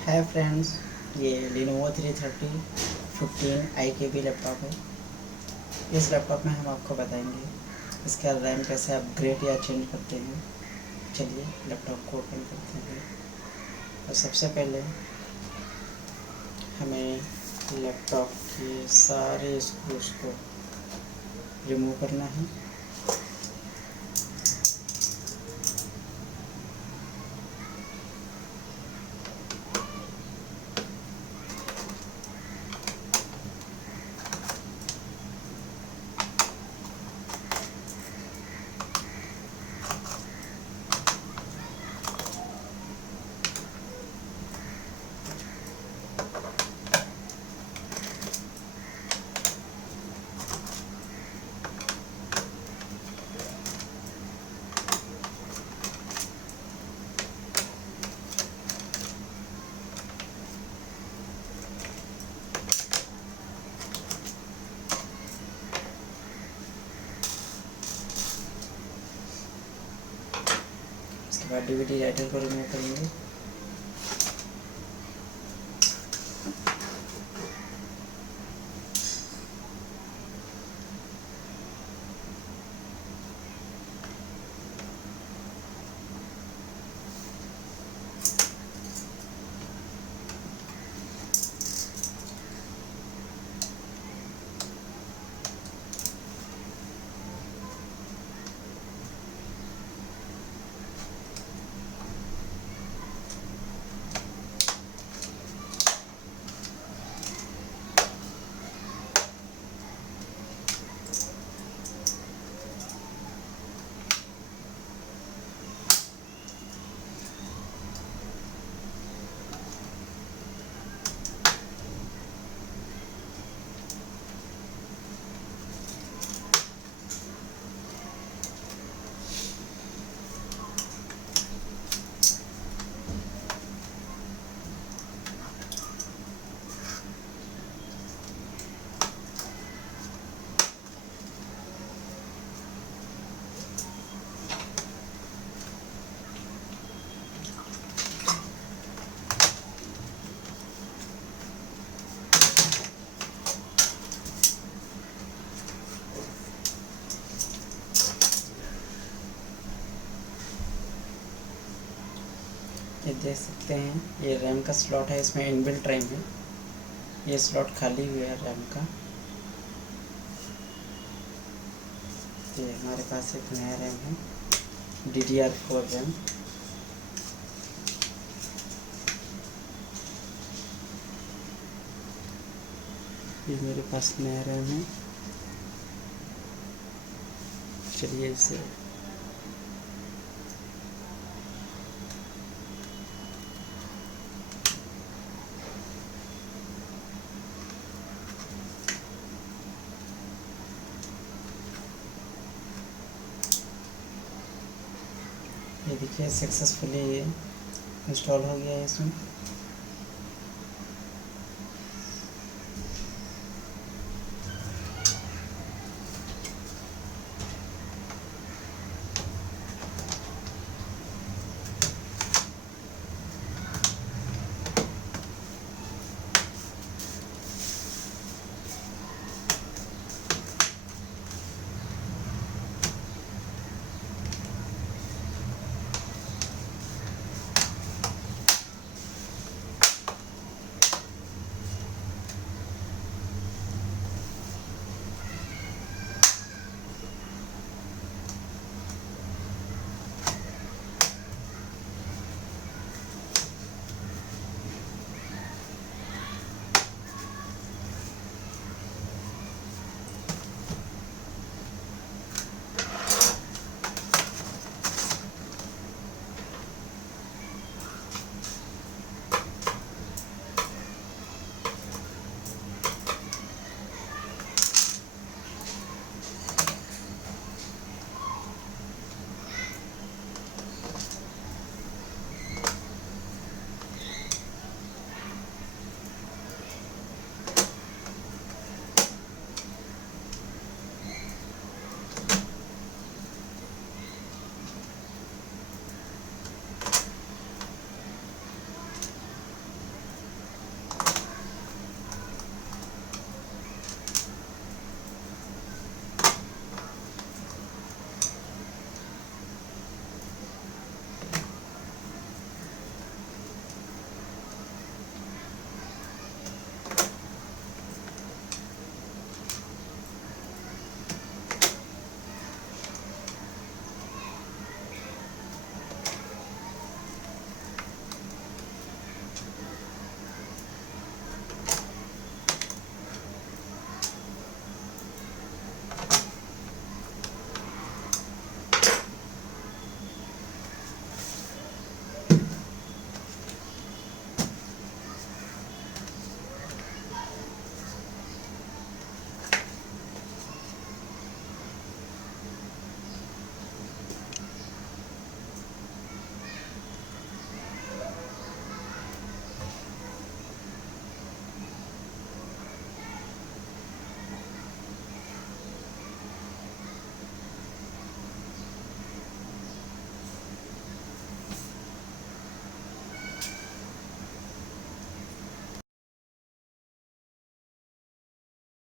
Hi friends, ये Lenovo 330 15 IKB laptop है। इस लैपटॉप में हम आपको बताएंगे इसका रैम कैसे अपग्रेड या चेंज करते हैं। चलिए लैपटॉप को ओपन करते हैं। और सबसे पहले हमें लैपटॉप के सारे स्क्रूज को रिमूव करना है। उसके बाद DVD राइटर को रिमूव करेंगे। ये देख सकते हैं, ये रैम का स्लॉट है, इसमें इनबिल्ट रैम है। ये स्लॉट खाली हुआ है रैम का। ये हमारे पास एक नया रैम है, DDR4 रैम। ये मेरे पास नया रैम है। चलिए इसे ये देखिए सक्सेसफुली इंस्टॉल हो गया है इसमें।